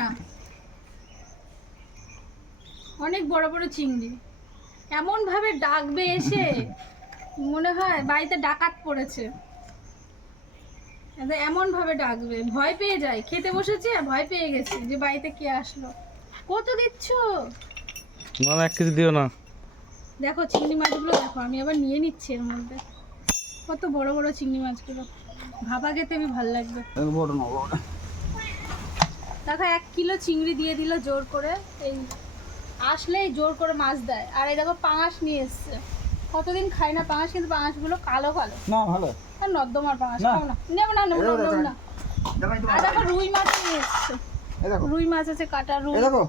না, অনেক বড় বড় চিংড়ি। এমন ভাবে ডাকবে এসে মনে হয় বাড়িতে ডাকাত পড়েছে। এমন ভাবে ডাকবে, ভয় পেয়ে যায়। খেতে বসেছে ভয় পেয়ে গেছে যে বাড়িতে কে আসলো। কত দিচ্ছ? না 1 কেজি দিও না। দেখো চিংড়ি মাছগুলো দেখো, আমি আবার নিয়ে নিচ্ছি এর মধ্যে। কত বড় বড় চিংড়ি মাছগুলো, ভাপা খেতে আমি ভালো লাগবে। দেখো 1 কিলো চিংড়ি দিয়ে দিল জোর করে। এই আসলেই জোর করে মাছ দেয়। আর এই দেখো পাঙাশ নিয়ে এসছে। কতদিন খাই না পাঙাশ, কিন্তু পাঙাশগুলো কালো কালো না ভালো আর নর্দমার পাঙাশ খাও না। নেবো না নেবো না নেবো না। আর দেখো রুই মাছ নিয়ে এসছে। এই দেখো রুই মাছ আছে, কাটা রুই। এই দেখো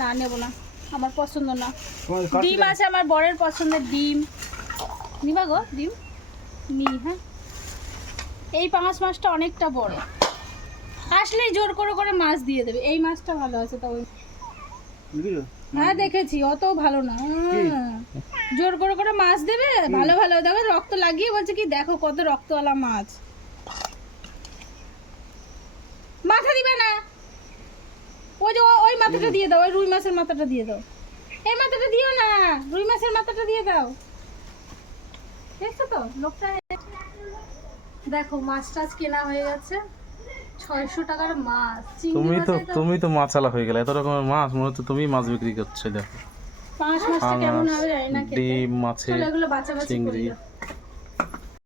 না নেবো না, আমার পছন্দ না। তোমার কাটতে ডিম আছে, আমার বরের পছন্দের ডিম। নিবা গো ডিম? নি। হ্যাঁ, এই পাঙাশ মাছটা অনেকটা বড়। আসলেই জোর করে করে মাছ দিয়ে দেবে। এই মাছটা ভালো আছে তাও। বুঝছো? হ্যাঁ দেখেছি, অত ভালো না। জোর করে করে মাছ দেবে, ভালো ভালো। দেখো রক্ত লাগিয়ে বলছে কি, দেখো কত রক্তওয়ালা মাছ। মাথা দিবে না, ওই যে ওই মাথাটা দিয়ে দাও, ওই রুই মাছের মাথাটা দিয়ে দাও। এই মাথাটা দিও না, রুই মাছের মাথাটা দিয়ে দাও। দেখছো তো লোকটা। দেখো মাছ টাছ কেনা হয়ে গেছে। 600 টাকার মাছ। তুমি তো মাছালা হয়ে গেলে। এত রকমের মাছ, মনে হচ্ছে তুমি মাছ বিক্রি করছো। দেখো পাঁচ মাছটা কেমন হবে জানি না খেতে। ডিম, মাছে চলো এগুলো বাছাবাছি করি। চিংড়ি।